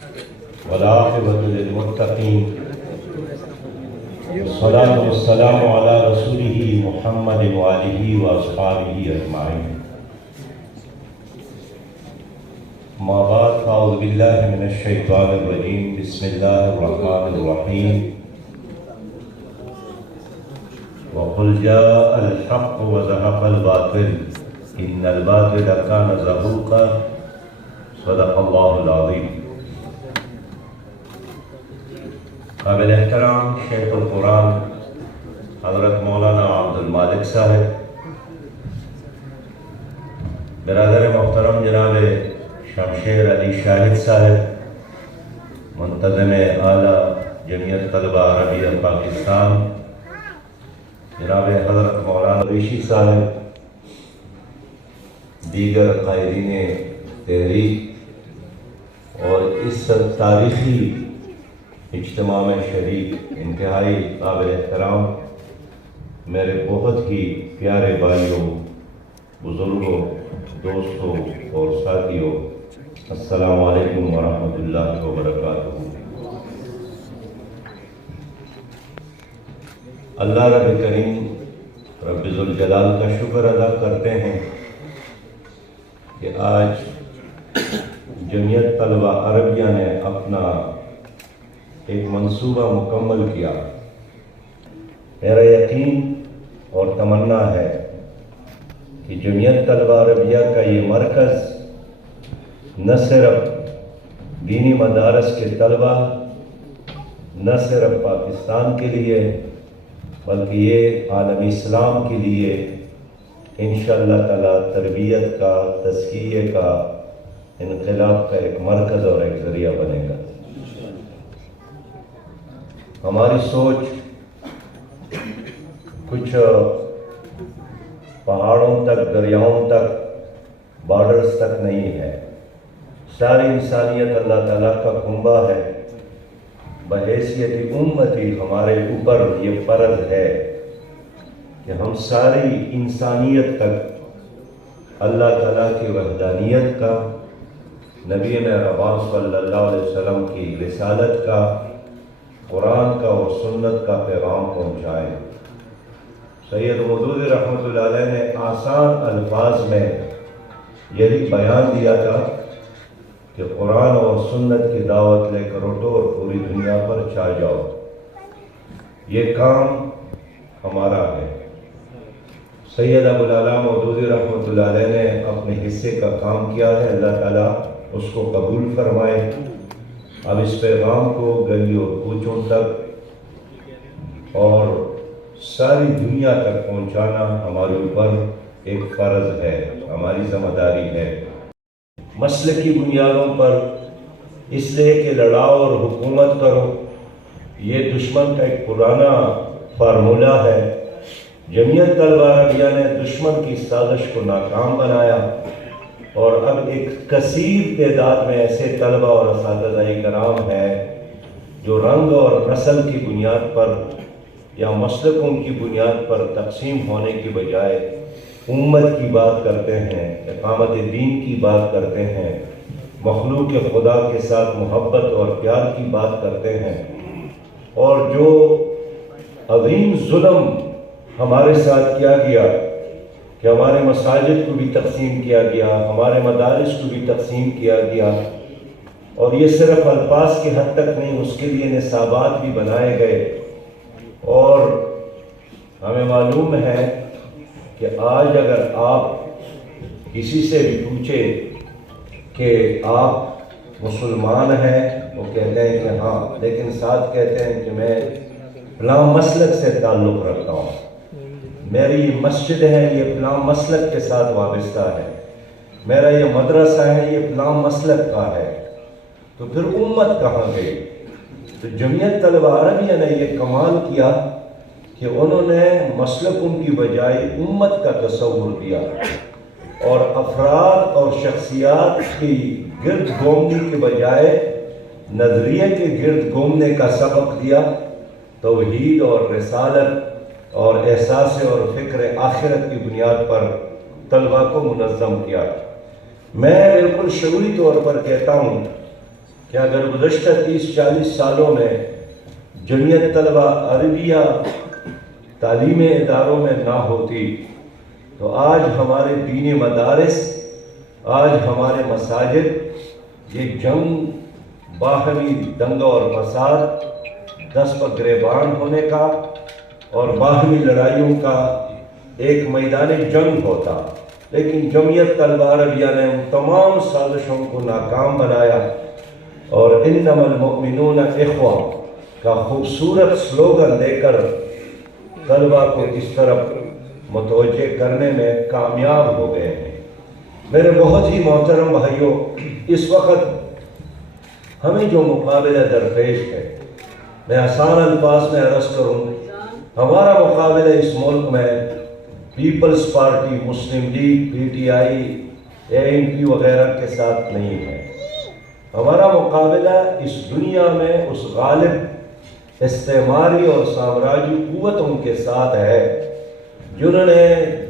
والعاقبۃ للمتقین والصلاۃ والسلام علی رسولہ محمد وآلہ واصحابہ اجمعین۔ ما بعد فاعوذ باللہ من الشیطان الرجیم، بسم اللہ الرحمن الرحیم۔ وقل جاء الحق وزهق الباطل ان الباطل كان زهوقا صدق اللہ العظیم۔ قابل احترام شیخ القرآن حضرت مولانا عبد المالک صاحب، برادر محترم جناب شمشیر علی شاہد صاحب، منتظم اعلیٰ جمعیت طلبہ عربیہ پاکستان جناب حضرت مولانا ریشی صاحب، دیگر قائدین تحریک اور اس تاریخی اجتماع میں شریک انتہائی قابل احترام میرے بہت ہی پیارے بھائیوں، بزرگوں، دوستوں اور ساتھیوں، السلام علیکم ورحمۃ اللہ وبرکاتہ۔ اللہ رب کریم رب ذوالجلال کا شکر ادا کرتے ہیں کہ آج جمعیت طلبہ عربیہ نے اپنا ایک منصوبہ مکمل کیا۔ میرا یقین اور تمنا ہے کہ جمعیت طلبہ عربیہ کا یہ مرکز نہ صرف دینی مدارس کے طلبہ، نہ صرف پاکستان کے لیے، بلکہ یہ عالم اسلام کے لیے انشاءاللہ تعالی تربیت کا، تزکیے کا، انقلاب کا ایک مرکز اور ایک ذریعہ بنے گا۔ ہماری سوچ کچھ پہاڑوں تک، دریاؤں تک، بارڈرز تک نہیں ہے۔ ساری انسانیت اللہ تعالیٰ کا کنبہ ہے۔ بحیثیت امتی ہمارے اوپر یہ فرض ہے کہ ہم ساری انسانیت تک اللہ تعالیٰ کی وحدانیت کا، نبی ربان صلی اللہ علیہ وسلم کی رسالت کا، قرآن کا اور سنت کا پیغام پہنچائیں۔ سید مودودی رحمۃ اللہ علیہ نے آسان الفاظ میں یہی بیان دیا تھا کہ قرآن اور سنت کی دعوت لے کر اٹھو اور پوری دنیا پر چھا جاؤ۔ یہ کام ہمارا ہے۔ سید ابوالعلا مودودی رحمۃ اللہ علیہ نے اپنے حصے کا کام کیا ہے، اللہ تعالیٰ اس کو قبول فرمائے۔ اب اس پیغام کو گلی اور کوچوں تک اور ساری دنیا تک پہنچانا ہمارے اوپر ایک فرض ہے، ہماری ذمہ داری ہے۔ مسلکی بنیادوں پر اس لیے کہ لڑاؤ اور حکومت کرو، یہ دشمن کا ایک پرانا فارمولہ ہے۔ جمعیت طلبہ عربیہ نے دشمن کی سازش کو ناکام بنایا اور اب ایک کثیر تعداد میں ایسے طلبہ اور اساتذہ کرام ہیں جو رنگ اور نسل کی بنیاد پر یا مسلکوں کی بنیاد پر تقسیم ہونے کی بجائے امت کی بات کرتے ہیں، اقامت دین کی بات کرتے ہیں، مخلوق خدا کے ساتھ محبت اور پیار کی بات کرتے ہیں۔ اور جو عظیم ظلم ہمارے ساتھ کیا گیا کہ ہمارے مساجد کو بھی تقسیم کیا گیا، ہمارے مدارس کو بھی تقسیم کیا گیا، اور یہ صرف الفاظ کی حد تک نہیں، اس کے لیے نصابات بھی بنائے گئے۔ اور ہمیں معلوم ہے کہ آج اگر آپ کسی سے بھی پوچھیں کہ آپ مسلمان ہیں، وہ کہتے ہیں کہ ہاں، لیکن ساتھ کہتے ہیں کہ میں فلاں مسلک سے تعلق رکھتا ہوں، میری یہ مسجد ہے یہ فلاں مسلک کے ساتھ وابستہ ہے، میرا یہ مدرسہ ہے یہ فلاں مسلک کا ہے۔ تو پھر امت کہاں گئی؟ تو جمعیت طلبہ عربیہ نے یہ کمال کیا کہ انہوں نے مسلکوں کی بجائے امت کا تصور دیا اور افراد اور شخصیات کی گرد گھومنے کے بجائے نظریے کے گرد گھومنے کا سبق دیا۔ توحید اور رسالت اور احساس اور فکر آخرت کی بنیاد پر طلبہ کو منظم کیا۔ میں بالکل شعوری طور پر کہتا ہوں کہ اگر گزشتہ 30-40 سالوں میں جمعیت طلبہ عربیہ تعلیمی اداروں میں نہ ہوتی تو آج ہمارے دینی مدارس، آج ہمارے مساجد یہ جنگ، باہمی دنگا اور فساد، دست پر گریبان ہونے کا اور باہمی لڑائیوں کا ایک میدان جنگ ہوتا، لیکن جمعیت طلبہ عربیہ نے ان تمام سازشوں کو ناکام بنایا اور انما المؤمنون اخوہ کا خوبصورت سلوگن دے کر طلبہ کو اس طرف متوجہ کرنے میں کامیاب ہو گئے ہیں۔ میرے بہت ہی محترم بھائیوں، اس وقت ہمیں جو مقابلہ درپیش ہے، میں آسان الفاظ میں عرض کروں، ہمارا مقابلہ اس ملک میں Peoples Party, Muslim League, P T I, A N P وغیرہ کے ساتھ نہیں ہے۔ ہمارا مقابلہ اس دنیا میں اس غالب استعماری اور سامراجی قوتوں کے ساتھ ہے جنہوں نے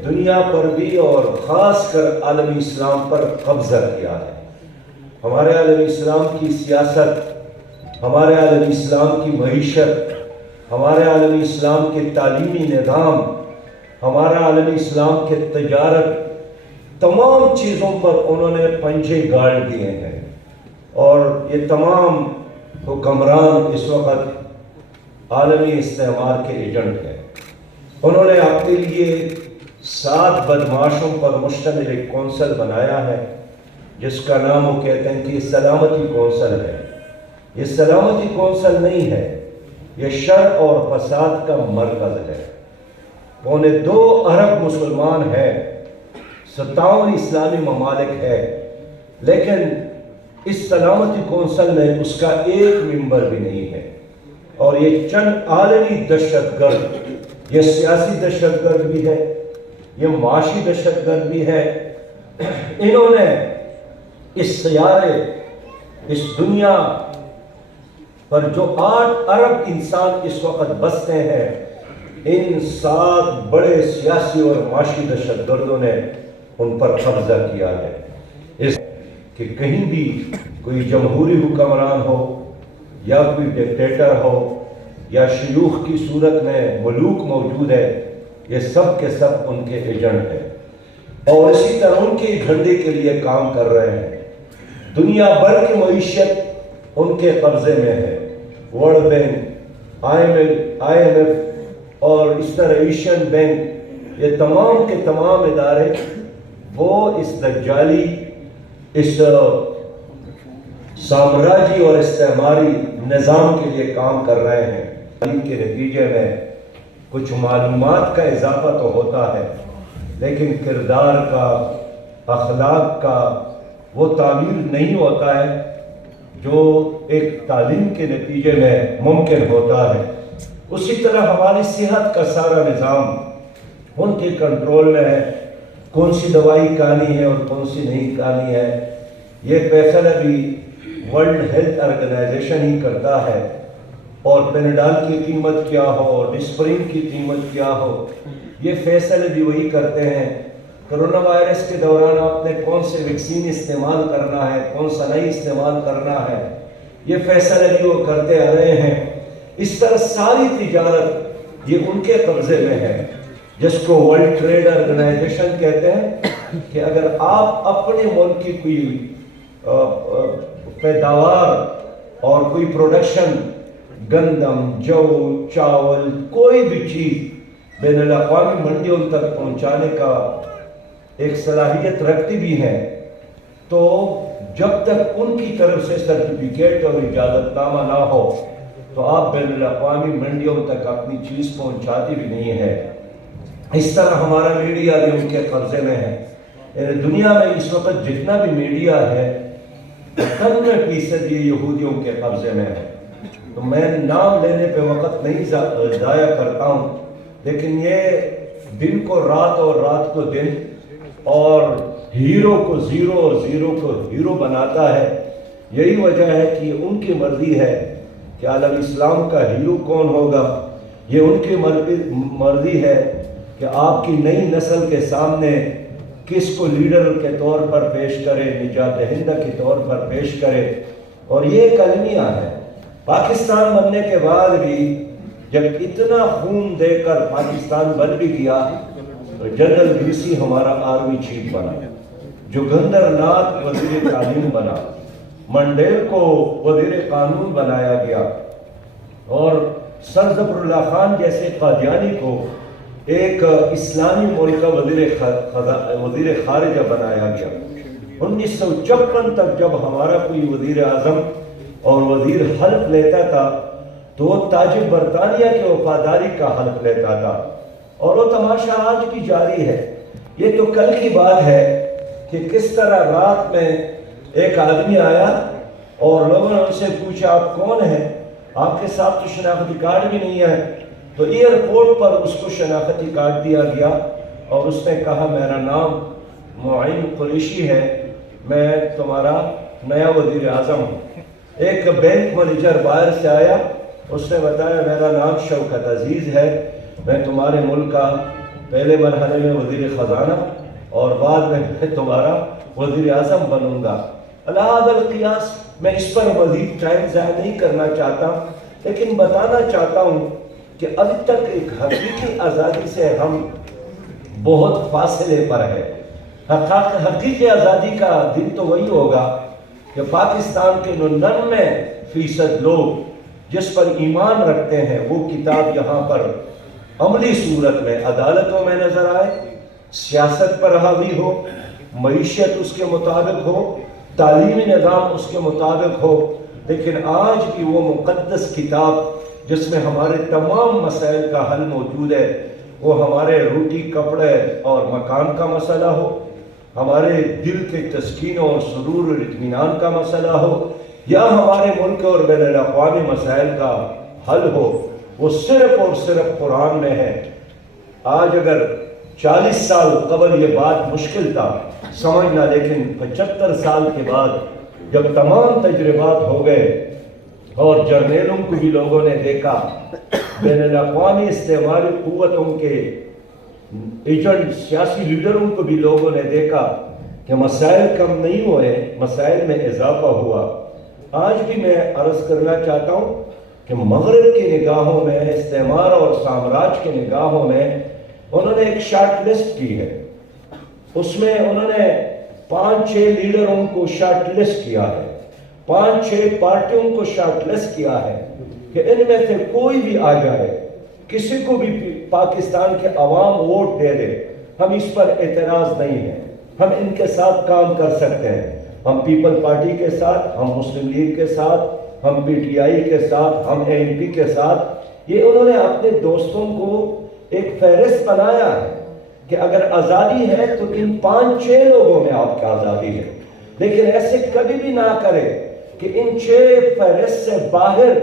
دنیا پر بھی اور خاص کر عالم اسلام پر قبضہ کیا ہے۔ ہمارے عالم اسلام کی سیاست، ہمارے عالم اسلام کی معیشت، ہمارے عالم اسلام کے تعلیمی نظام، ہمارا عالم اسلام کے تجارت، تمام چیزوں پر انہوں نے پنجے گاڑ دیے ہیں، اور یہ تمام حکمران اس وقت عالمی استعمار کے ایجنٹ ہیں۔ انہوں نے اپنے لیے 7 بدماشوں پر مشتمل ایک کونسل بنایا ہے جس کا نام وہ کہتے ہیں کہ یہ سلامتی کونسل ہے۔ یہ سلامتی کونسل نہیں ہے، یہ شر اور فساد کا مرکز ہے۔ 2.25 ارب مسلمان ہیں، 57 اسلامی ممالک ہے، لیکن اس سلامتی کونسل میں اس کا ایک ممبر بھی نہیں ہے، اور یہ چند عالمی دہشت گرد، یہ سیاسی دہشت گرد بھی ہے، یہ معاشی دہشت گرد بھی ہے، انہوں نے اس سیارے، اس دنیا پر جو 8 ارب انسان اس وقت بستے ہیں، ان 7 بڑے سیاسی اور معاشی دہشت گردوں نے ان پر قبضہ کیا ہے۔ اس کہ کہیں بھی کوئی جمہوری حکمران ہو یا کوئی ڈکٹیٹر ہو یا شیوخ کی صورت میں ملوک موجود ہے، یہ سب کے سب ان کے ایجنٹ ہیں اور اسی طرح ان کے جھنڈے کے لیے کام کر رہے ہیں۔ دنیا بھر کی معیشت ان کے قبضے میں ہے۔ World Bank, I M F اور اس طرح ایشین بینک، یہ تمام کے تمام ادارے وہ اس دجالی، اس سامراجی اور استعماری نظام کے لیے کام کر رہے ہیں۔ ان کے نتیجے میں کچھ معلومات کا اضافہ تو ہوتا ہے، لیکن کردار کا، اخلاق کا وہ تعمیر نہیں ہوتا ہے جو ایک تعلیم کے نتیجے میں ممکن ہوتا ہے۔ اسی طرح ہماری صحت کا سارا نظام ان کے کنٹرول میں ہے، کون سی دوائی کھانی ہے اور کون سی نہیں کھانی ہے، یہ فیصلہ بھی ورلڈ ہیلتھ آرگنائزیشن ہی کرتا ہے، اور پینیڈال کی قیمت کیا ہو، ڈسپرین کی قیمت کیا ہو، یہ فیصلے بھی وہی کرتے ہیں۔ کرونا وائرس کے دوران آپ نے کون سے ویکسین استعمال کرنا ہے، کون سا نہیں استعمال کرنا ہے، یہ فیصلے بھی وہ کرتے آ رہے ہیں۔ اس طرح ساری تجارت یہ ان کے قبضے میں ہے، جس کو ورلڈ ٹریڈ آرگنائزیشن کہتے ہیں کہ اگر آپ اپنے ملک کی کوئی پیداوار اور کوئی پروڈکشن، گندم، جو، چاول، کوئی بھی چیز بین الاقوامی منڈیوں تک پہنچانے کا ایک صلاحیت رکھتی بھی ہیں، تو جب تک ان کی طرف سے سرٹیفکیٹ اور اجازت نامہ نہ ہو تو آپ بین الاقوامی منڈیوں تک اپنی چیز پہنچاتی بھی نہیں ہے۔ اس طرح ہمارا میڈیا بھی ان کے قبضے میں ہے۔ دنیا میں اس وقت جتنا بھی میڈیا ہے 90% یہ یہودیوں کے قبضے میں ہے۔ تو میں نام لینے پہ وقت نہیں ضائع کرتا ہوں، لیکن یہ دن کو رات اور رات کو دن، اور ہیرو کو زیرو اور زیرو کو ہیرو بناتا ہے۔ یہی وجہ ہے کہ ان کی مرضی ہے کہ عالم اسلام کا ہیرو کون ہوگا، یہ ان کی مرضی ہے کہ آپ کی نئی نسل کے سامنے کس کو لیڈر کے طور پر پیش کرے، نجات دہندہ کے طور پر پیش کرے، اور یہ ایک المیہ ہے۔ پاکستان بننے کے بعد بھی جب اتنا خون دے کر پاکستان بن بھی گیا تو جنرل گریسی ہمارا آرمی چیف بنا، جوگندر ناتھ وزیر تعلیم بنا، منڈیل کو وزیر قانون بنایا گیا، اور سر ظفر اللہ خان جیسے قادیانی کو ایک اسلامی ملک کا وزیر خارجہ بنایا گیا۔ 1954 تک جب ہمارا کوئی وزیر اعظم اور وزیر حلف لیتا تھا تو وہ تاج برطانیہ کے وفاداری کا حلف لیتا تھا، اور وہ تماشا آج بھی جاری ہے۔ یہ تو کل کی بات ہے کہ کس طرح رات میں ایک آدمی آیا اور لوگوں نے ان سے پوچھا آپ کون ہیں، آپ کے ساتھ تو شناختی کارڈ بھی نہیں ہے، تو ایئرپورٹ پر اس کو شناختی کارڈ دیا گیا اور اس نے کہا میرا نام معین قریشی ہے، میں تمہارا نیا وزیر اعظم ہوں۔ ایک بینک مینیجر باہر سے آیا، اس نے بتایا میرا نام شوکت عزیز ہے، میں تمہارے ملک کا پہلے مرحلے میں وزیر خزانہ اور بعد میں تمہارا وزیر اعظم بنوں گا۔ علی القیاس میں اس پر مزید ٹائم ضائع نہیں کرنا چاہتا، لیکن بتانا چاہتا ہوں کہ ابھی تک ایک حقیقی آزادی سے ہم بہت فاصلے پر ہے۔ حقیقی آزادی کا دن تو وہی ہوگا کہ پاکستان کے 99% لوگ جس پر ایمان رکھتے ہیں وہ کتاب یہاں پر عملی صورت میں عدالتوں میں نظر آئے، سیاست پر حاوی ہو، معیشت اس کے مطابق ہو، تعلیمی نظام اس کے مطابق ہو، لیکن آج بھی وہ مقدس کتاب جس میں ہمارے تمام مسائل کا حل موجود ہے، وہ ہمارے روٹی کپڑے اور مکان کا مسئلہ ہو، ہمارے دل کے تسکین اور سرور اور اطمینان کا مسئلہ ہو، یا ہمارے ملک اور بین الاقوامی مسائل کا حل ہو، وہ صرف اور صرف قرآن میں ہے۔ آج اگر 40 سال قبل یہ بات مشکل تھا سمجھنا، لیکن 75 سال کے بعد جب تمام تجربات ہو گئے اور جرنیلوں کو بھی لوگوں نے دیکھا، بین الاقوامی استعماری قوتوں کے ایجنٹ سیاسی لیڈروں کو بھی لوگوں نے دیکھا کہ مسائل کم نہیں ہوئے، مسائل میں اضافہ ہوا۔ آج بھی میں عرض کرنا چاہتا ہوں کہ مغرب کی نگاہوں میں، استعمار اور سامراج کے نگاہوں میں انہوں نے ایک شارٹ لسٹ کی ہے، اس میں انہوں نے 5-6 لیڈروں کو شارٹ لسٹ کیا ہے، 5-6 پارٹیوں کو شارٹ لسٹ کیا ہے کہ ان میں سے کوئی بھی آ جائے، کسی کو بھی پاکستان کے عوام ووٹ دے دے، ہم اس پر اعتراض نہیں ہے، ہم ان کے ساتھ کام کر سکتے ہیں، ہم پیپل پارٹی کے ساتھ، ہم مسلم لیگ کے ساتھ، ہم پی ٹی آئی کے ساتھ، ہم ANP کے ساتھ۔ یہ انہوں نے اپنے دوستوں کو ایک فہرست بنایا ہے کہ اگر آزادی ہے تو ان 5-6 لوگوں میں آپ کی آزادی ہے، لیکن ایسے کبھی بھی نہ کرے کہ ان 6 فہرست سے باہر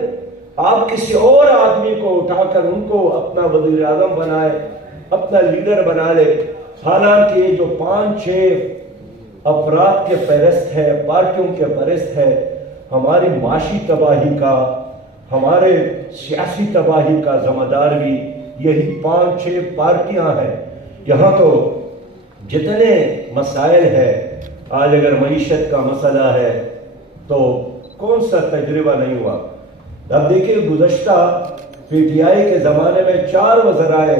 آپ کسی اور آدمی کو اٹھا کر ان کو اپنا وزیر اعظم بنائے، اپنا لیڈر بنا لے، حالانکہ یہ جو 5-6 افراد کے فہرست ہے، پارٹیوں کے فہرست ہے، ہماری معاشی تباہی کا، ہمارے سیاسی تباہی کا ذمہ دار بھی یہی 5-6 پارٹیاں ہیں۔ یہاں تو جتنے مسائل ہیں، آج اگر معیشت کا مسئلہ ہے تو کون سا تجربہ نہیں ہوا؟ اب دیکھیں گزشتہ پی ٹی آئی کے زمانے میں 4 وزرائے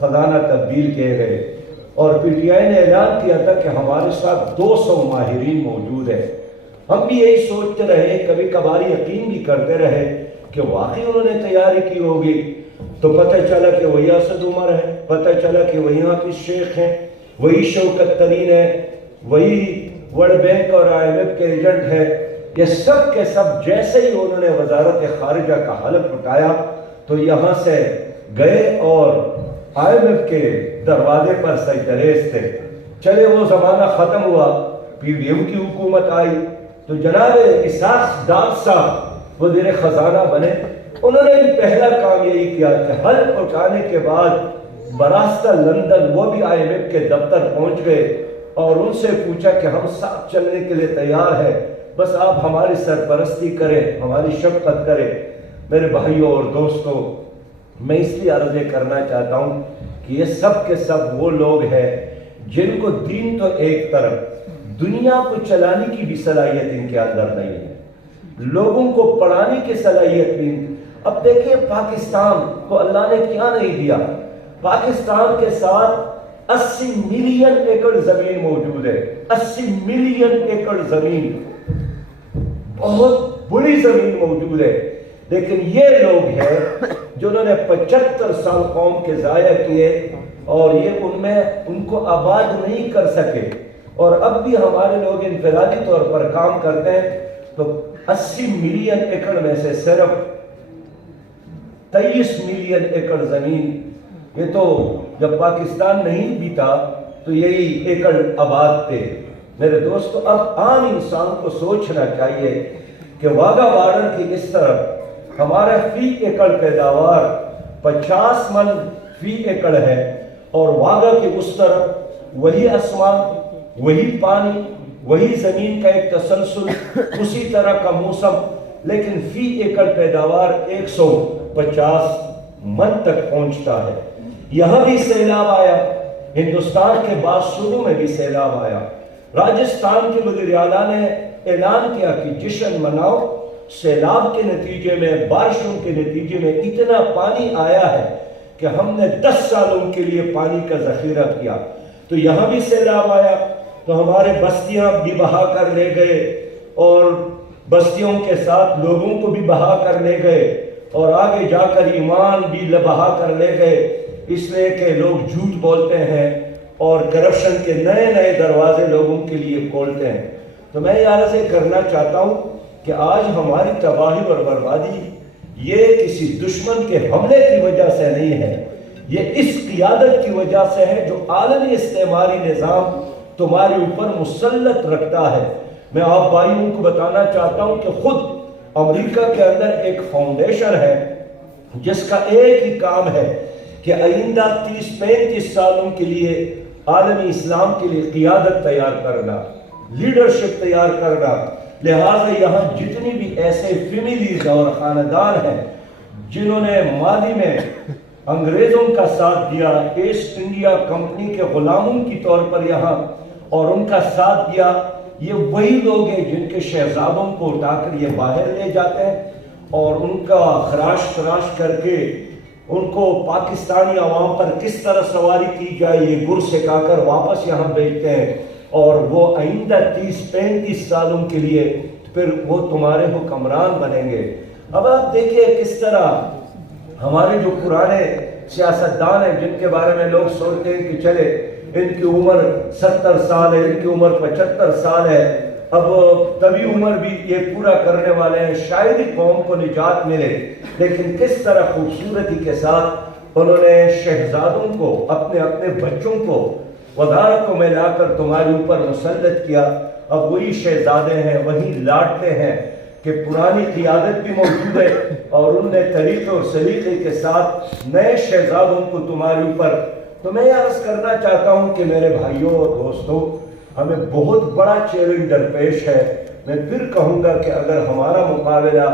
خزانہ تبدیل کیے گئے، اور پی ٹی آئی نے اعلان کیا تھا کہ ہمارے ساتھ 200 ماہرین موجود ہیں۔ ہم بھی یہی سوچتے رہے، کبھی کبھار یقین بھی کرتے رہے کہ واقعی انہوں نے تیاری کی ہوگی، تو پتہ چلا کہ وہی اسد عمر ہے، پتہ چلا کہ وہی حافظ شیخ ہیں، وہی شوکت ترین ہے، وہی ورلڈ بینک اور IMF کے ایجنٹ ہے۔ یہ سب کے سب جیسے ہی انہوں نے وزارت خارجہ کا حلف اٹھایا تو یہاں سے گئے اور IMF کے دروازے پر سجدریز تھے۔ چلے وہ زمانہ ختم ہوا، PDM کی حکومت آئی تو جناب اسحاق ڈار صاحب وزیر خزانہ بنے۔ انہوں نے بھی پہلا کام یہی کیا کہ حلف اٹھانے کے بعد براستہ لندن وہ بھی IMF کے دفتر پہنچ گئے اور ان سے پوچھا کہ ہم ساتھ چلنے کے لیے تیار ہیں، بس آپ ہماری سرپرستی کریں، ہماری شفقت کریں۔ میرے بھائیوں اور دوستوں، میں اس لیے عرض کرنا چاہتا ہوں کہ یہ سب کے سب وہ لوگ ہیں جن کو دین تو ایک طرف، دنیا کو چلانے کی بھی صلاحیت ان کے اندر نہیں ہے۔ لوگوں کو پڑھانے کی صلاحیت بھی. اب دیکھیں پاکستان کو اللہ نے کیا نہیں دیا. پاکستان کے ساتھ 80 ملین ایکڑ زمین موجود ہے. 80 ملین ایکڑ زمین، بہت بڑی زمین موجود ہے. لیکن یہ لوگ ہیں جنہوں نے 75 سال قوم کے ضائع کیے اور یہ ان کو آباد نہیں کر سکے. اور اب بھی ہمارے لوگ انفرادی طور پر کام کرتے ہیں تو 80 ملین ایکڑ میں سے صرف 23 ملین ایکڑ زمین، یہ تو جب پاکستان نہیں بھی تھا تو یہی ایکڑ آباد تھے. میرے دوستو، اب عام انسان کو سوچنا چاہیے کہ واگا بارڈر کی اس طرف ہمارا فی ایکڑ پیداوار 50 من فی ایکڑ ہے اور واگا کے اس طرف وہی آسمان، وہی پانی، وہی زمین کا ایک تسلسل، اسی طرح کا موسم، لیکن فی ایکڑ پیداوار 150 من تک پہنچتا ہے. یہاں بھی سیلاب آیا، ہندوستان کے بعض صوبوں میں بھی سیلاب آیا. راجستھان کے وزیر اعلیٰ نے اعلان کیا کہ جشن مناؤ، سیلاب کے نتیجے میں، بارشوں کے نتیجے میں اتنا پانی آیا ہے کہ ہم نے 10 سالوں کے لیے پانی کا ذخیرہ کیا. تو یہاں بھی سیلاب آیا تو ہمارے بستیاں بھی بہا کر لے گئے اور بستیوں کے ساتھ لوگوں کو بھی بہا کر لے گئے اور آگے جا کر ایمان بھی بہا کر لے گئے، اس لیے کہ لوگ جھوٹ بولتے ہیں اور کرپشن کے نئے نئے دروازے لوگوں کے لیے کھولتے ہیں. تو میں یہ عرض کرنا چاہتا ہوں کہ آج ہماری تباہی اور بربادی یہ کسی دشمن کے حملے کی وجہ سے نہیں ہے، یہ اس قیادت کی وجہ سے ہے جو عالمی استعماری نظام تمہارے اوپر مسلط رکھتا ہے. میں آپ بھائیوں کو بتانا چاہتا ہوں کہ خود امریکہ کے اندر ایک فاؤنڈیشن ہے جس کا ایک ہی کام ہے کہ آئندہ 30-35 سالوں کے لیے عالمی اسلام کے لیے قیادت تیار کرنا، لیڈرشپ تیار کرنا. لہٰذا یہاں جتنی بھی ایسے فیملیز اور خاندان ہیں جنہوں نے ماضی میں انگریزوں کا ساتھ دیا، ایسٹ انڈیا کمپنی کے غلاموں کی طور پر یہاں اور ان کا ساتھ دیا، یہ وہی لوگ ہیں جن کے شہزادوں کو اٹھا کر یہ باہر لے جاتے ہیں اور ان کا خراش تراش کر کے ان کو پاکستانی عوام پر کس طرح سواری کی جائے یہ گر سکھا کر واپس یہاں بھیجتے ہیں اور وہ آئندہ 30-35 سالوں کے لیے پھر وہ تمہارے حکمران بنیں گے. اب آپ دیکھیے کس طرح ہمارے جو پرانے سیاستدان ہیں جن کے بارے میں لوگ سوچتے ہیں کہ چلے ان کی عمر 70 سال ہے، ان کی عمر 75 سال ہے، اب طبی عمر بھی یہ پورا کرنے والے ہیں، شاید ہی قوم کو نجات ملے. لیکن کس طرح خوبصورتی کے ساتھ انہوں نے شہزادوں کو، اپنے بچوں کو وزارتوں میں لا کر تمہارے اوپر مسلط کیا. اب وہی شہزادے ہیں، وہی لاٹتے ہیں کہ پرانی قیادت بھی موجود ہے اور ان نے طریقے اور سلیقے کے ساتھ نئے شہزادوں کو تمہارے اوپر. تو میں یہ عرض کرنا چاہتا ہوں کہ میرے بھائیوں اور دوستوں، ہمیں بہت بڑا چیلنج درپیش ہے. میں پھر کہوں گا کہ اگر ہمارا مقابلہ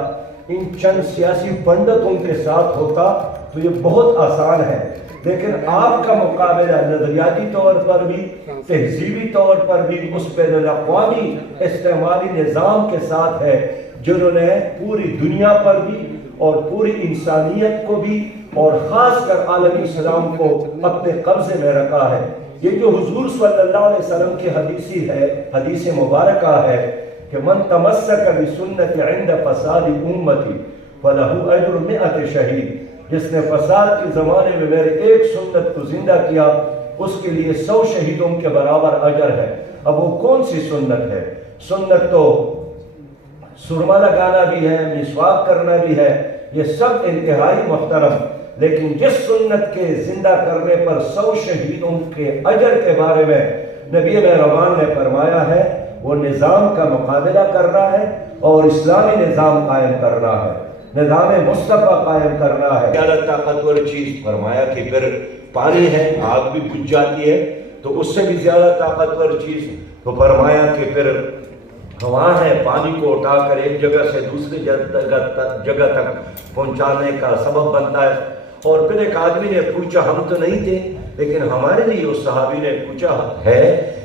ان چند سیاسی پنڈتوں کے ساتھ ہوتا تو یہ بہت آسان ہے، لیکن آپ کا مقابلہ نظریاتی طور پر بھی، تہذیبی طور پر بھی اس بین الاقوامی استعماری نظام کے ساتھ ہے جنہوں نے پوری دنیا پر بھی اور پوری انسانیت کو بھی اور خاص کر عالمی اسلام کو اپنے قبضے میں رکھا ہے. یہ جو حضور صلی اللہ علیہ وسلم کی حدیث مبارکہ ہے کہ من تمسک بسنت عند فساد امتی فلہ اجر 100 شہید، جس نے فساد کے زمانے میں میرے ایک سنت کو زندہ کیا اس کے لیے 100 شہیدوں کے برابر اجر ہے. اب وہ کون سی سنت ہے؟ سنت تو سرما لگانا بھی ہے، مسواک کرنا بھی ہے، یہ سب انتہائی محترم. لیکن جس سنت کے زندہ کرنے پر 100 شہیدوں کے اجر کے بارے میں نبی مہربان نے فرمایا ہے، وہ نظام کا مقابلہ کرنا ہے اور اسلامی نظام قائم کرنا ہے، نظام مصطفیٰ قائم کرنا ہے. زیادہ طاقتور چیز فرمایا کہ پھر پانی ہے، آگ بھی بجھ جاتی ہے تو اس سے بھی زیادہ طاقتور چیز تو فرمایا کہ پھر ہوا ہے، پانی کو اٹھا کر ایک جگہ سے دوسری جگہ تک پہنچانے کا سبب بنتا ہے. اور پھر ایک آدمی نے پوچھا، ہم تو نہیں تھے لیکن ہمارے لیے اس صحابی نے پوچھا ہے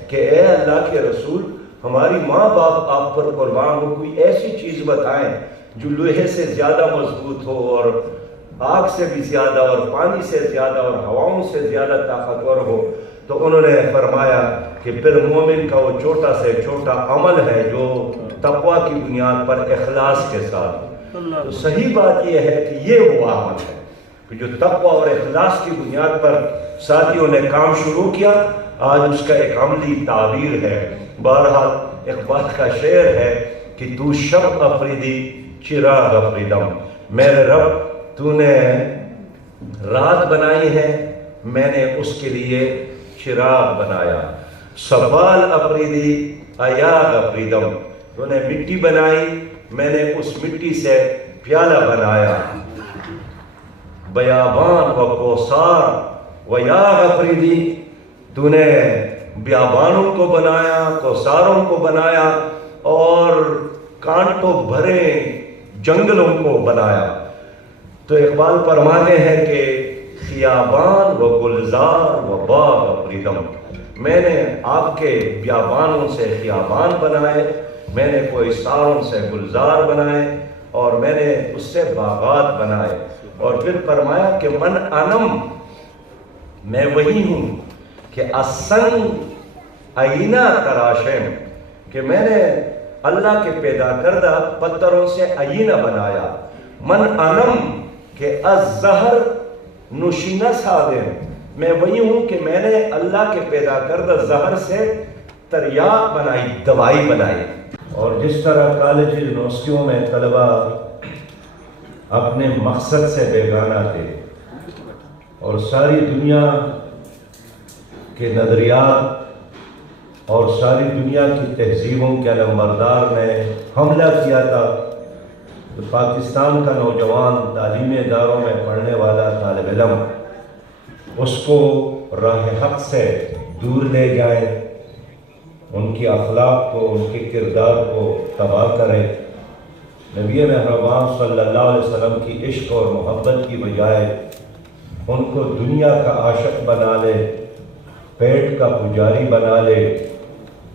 کہ اے اللہ کے رسول، ہماری ماں باپ آپ پر قربان ہو، کوئی ایسی چیز بتائیں جو لوہے سے زیادہ مضبوط ہو اور آگ سے بھی زیادہ اور پانی سے زیادہ اور ہواؤں سے زیادہ طاقتور ہو۔ تو انہوں نے فرمایا کہ پھر مومن کا وہ چھوٹا سے چھوٹا عمل ہے جو تقوی کی بنیاد پر اخلاص کے ساتھ۔ تو صحیح بات یہ ہے کہ یہ وہ عمل ہے کہ جو تقوی اور اخلاص کی بنیاد پر ساتھیوں نے کام شروع کیا، آج اس کا ایک عملی تعبیر ہے۔ بہرحال اقبال کا شعر ہے کہ تو شب افریدی چراغ افریدم، میرے رب تو نے رات بنائی ہے، میں نے اس کے لیے چراغ بنایا۔ سوال افریدی ایاغ افریدم، تو نے مٹی بنائی، میں نے اس مٹی سے پیالہ بنایا۔ بیابان و کوثار و یاغ افریدی، تو نے بیابانوں کو بنایا، کوثاروں کو بنایا اور کانٹوں بھرے جنگلوں کو بنایا۔ تو اقبال فرماتے ہیں کہ خیابان و گلزار و باغ افریدم، میں نے آپ کے بیابانوں سے خیابان بنائے، میں نے کوثاروں سے گلزار بنائے اور میں نے اس سے باغات بنائے۔ اور پھر فرمایا کہ من انم، میں وہی ہوں کہ السنگ آئینہ تراشم، کہ میں نے اللہ کے پیدا کردہ پتھروں سے آئینہ بنایا۔ من انم کہ الزہر نشینہ صادم، میں وہی ہوں کہ میں نے اللہ کے پیدا کردہ زہر سے تریاق بنائی، دوائی بنائی۔ اور جس طرح کالج یونیورسٹیوں میں طلبہ اپنے مقصد سے بیگانہ تھے اور ساری دنیا کے نظریات اور ساری دنیا کی تہذیبوں کے علمبردار نے حملہ کیا تھا، تو پاکستان کا نوجوان تعلیمی اداروں میں پڑھنے والا طالب علم اس کو راہ حق سے دور لے جائیں، ان کی اخلاق کو، ان کے کردار کو تباہ کریں، نبی مہربان صلی اللہ علیہ وسلم کی عشق اور محبت کی بجائے ان کو دنیا کا عاشق بنا لے، پیٹ کا پجاری بنا لے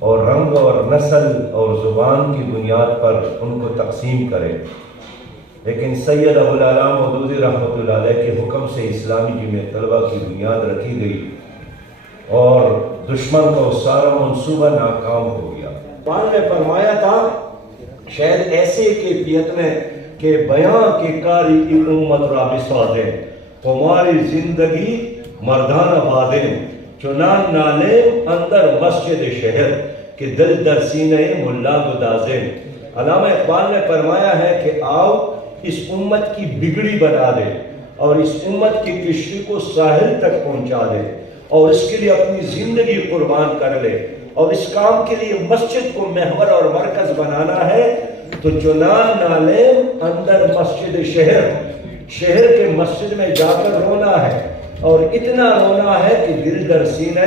اور رنگ اور نسل اور زبان کی بنیاد پر ان کو تقسیم کرے۔ لیکن سید ابوالعلا مودودی رحمۃ اللہ علیہ کے حکم سے اسلامی جمعیت طلبہ کی بنیاد رکھی گئی اور دشمن کا وہ سارا منصوبہ ناکام ہو گیا۔ قرآن نے فرمایا تھا شاید ایسی کیفیت میں کہ بیاں کی کاری کی امت را بسازیں، ہماری زندگی مردانہ بازیں، چنان نالے اندر مسجد شہر کہ دل در سینہ ملا گدازیں۔ علامہ اقبال نے فرمایا ہے کہ آؤ اس امت کی بگڑی بنا دے اور اس امت کی کشتی کو ساحل تک پہنچا دے اور اس کے لیے اپنی زندگی قربان کر لے، اور اس کام کے لیے مسجد کو محور اور مرکز بنانا ہے تو چنان نالے اندر مسجد شہر، شہر کے مسجد میں جا کر رونا ہے، اور اتنا رونا ہے کہ دل در سینہ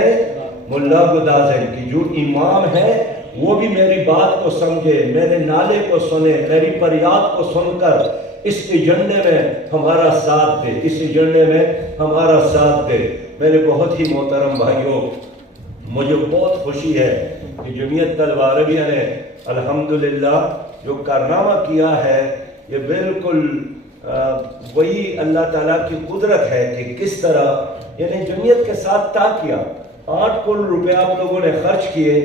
ملا گدازن، کی جو امام ہے وہ بھی میری بات کو سمجھے، میرے نالے کو سنے، میری فریاد کو سن کر اس ایجنڈے میں ہمارا ساتھ دے، اس ایجنڈے میں ہمارا ساتھ دے۔ میرے بہت ہی محترم بھائیوں، مجھے بہت خوشی ہے کہ جمعیت طلبہ عربیہ نے الحمدللہ جو کارنامہ کیا ہے یہ بالکل وہی اللہ تعالیٰ کی قدرت ہے کہ کس طرح یعنی جمعیت کے ساتھ طے کیا۔ 8 کروڑ روپے آپ لوگوں نے خرچ کیے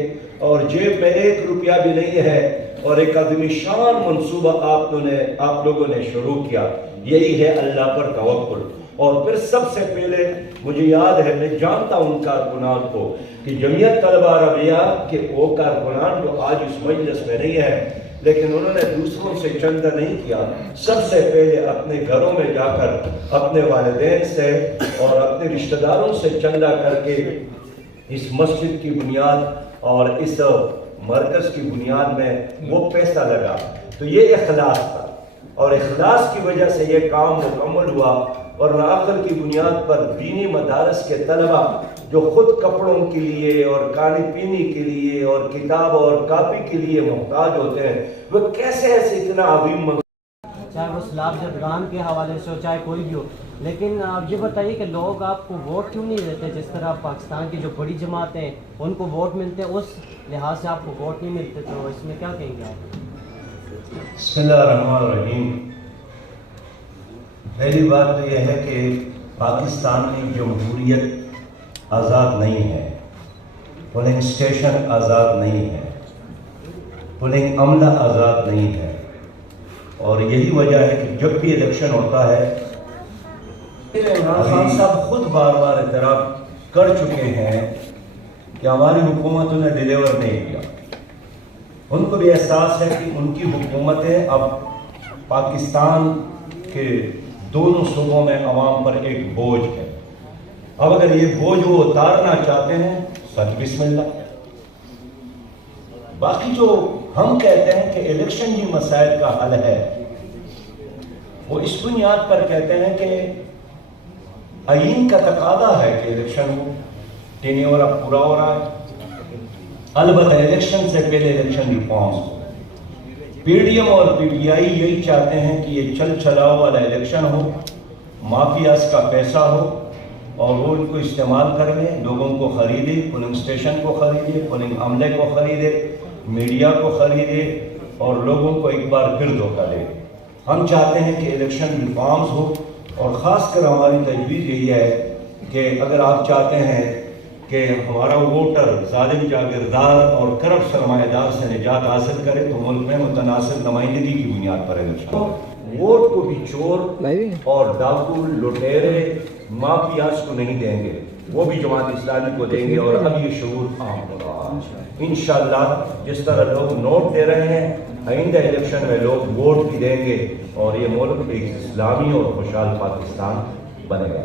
اور جیب میں 1 روپیہ بھی نہیں ہے، اور ایک عظیم شان منصوبہ آپ لوگوں نے شروع کیا۔ یہی ہے اللہ پر توکل۔ اور پھر سب سے پہلے مجھے یاد ہے، میں جانتا ہوں کارکنان کو کہ جمعیت طلبہ عربیہ کے وہ کارکنان جو آج اس مجلس میں نہیں ہے، لیکن انہوں نے دوسروں سے چندہ نہیں کیا، سب سے پہلے اپنے گھروں میں جا کر اپنے والدین سے اور اپنے رشتہ داروں سے چندہ کر کے اس مسجد کی بنیاد اور اس مرکز کی بنیاد میں وہ پیسہ لگا۔ تو یہ اخلاص تھا، اور اخلاص کی وجہ سے یہ کام مکمل ہوا۔ اور آخر کی بنیاد پر دینی مدارس کے طلبہ جو خود کپڑوں کے لیے اور کھانے پینے کے لیے اور کتاب اور کاپی کے لیے محتاج ہوتے ہیں، وہ کیسے ایسے اتنا عظیم چاہے وہ سیلاب زدگان کے حوالے سے ہو چاہے کوئی بھی ہو، لیکن آپ یہ بتائیے کہ لوگ آپ کو ووٹ کیوں نہیں دیتے؟ جس طرح پاکستان کی جو بڑی جماعتیں ہیں ان کو ووٹ ملتے ہیں، اس لحاظ سے آپ کو ووٹ نہیں ملتے، تو اس میں کیا کہیں گے آپ؟ بسم اللہ الرحمن الرحیم۔ پہلی بات تو یہ ہے کہ پاکستان میں جمہوریت آزاد نہیں ہے، پولنگ اسٹیشن آزاد نہیں ہے، پولنگ عملہ آزاد نہیں ہے، اور یہی وجہ ہے کہ جب بھی الیکشن ہوتا ہے، عمران خان صاحب خود بار بار اعتراف کر چکے ہیں کہ ہماری حکومتوں نے ڈیلیور نہیں کیا۔ ان کو بھی احساس ہے کہ ان کی حکومتیں اب پاکستان کے دونوں صوبوں میں عوام پر ایک بوجھ ہے۔ اب اگر یہ بوجھ وہ اتارنا چاہتے ہیں، سچ بسم اللہ۔ باقی جو ہم کہتے ہیں کہ الیکشن ہی مسائل کا حل ہے، وہ اس بنیاد پر کہتے ہیں کہ آئین کا تقاضا ہے کہ الیکشن ہو، ٹینیور اب پورا ہو رہا ہے، البتہ الیکشن سے پہلے الیکشن ریفارمز ہو۔ پی ڈی ایم اور پی ٹی آئی یہی چاہتے ہیں کہ یہ چل چلاؤ والا الیکشن ہو، مافیاز کا پیسہ ہو اور وہ ان کو استعمال کر لیں، لوگوں کو خریدے، پولنگ اسٹیشن کو خریدے، پولنگ عملے کو خریدے، میڈیا کو خریدے اور لوگوں کو ایک بار پھر دھوکہ دے۔ ہم چاہتے ہیں کہ الیکشن ریفارمز ہو، اور خاص کر ہماری تجویز یہی ہے کہ اگر آپ چاہتے ہیں کہ ہمارا ووٹر ظالم جاگیردار اور کرپٹ سرمایہ دار سے نجات حاصل کرے تو ملک میں متناسب نمائندگی کی بنیاد پر الیکشن ہو۔ ووٹ کو بھی چور اور ڈاکو لٹیرے مافیاز کو نہیں دیں گے، وہ بھی جماعت اسلامی کو دیں گے، اور اب یہ شعور عام ہوگا انشاءاللہ۔ جس طرح لوگ نوٹ دے رہے ہیں، آئندہ الیکشن میں لوگ ووٹ بھی دیں گے اور یہ ملک ایک اسلامی اور خوشحال پاکستان بنے گا۔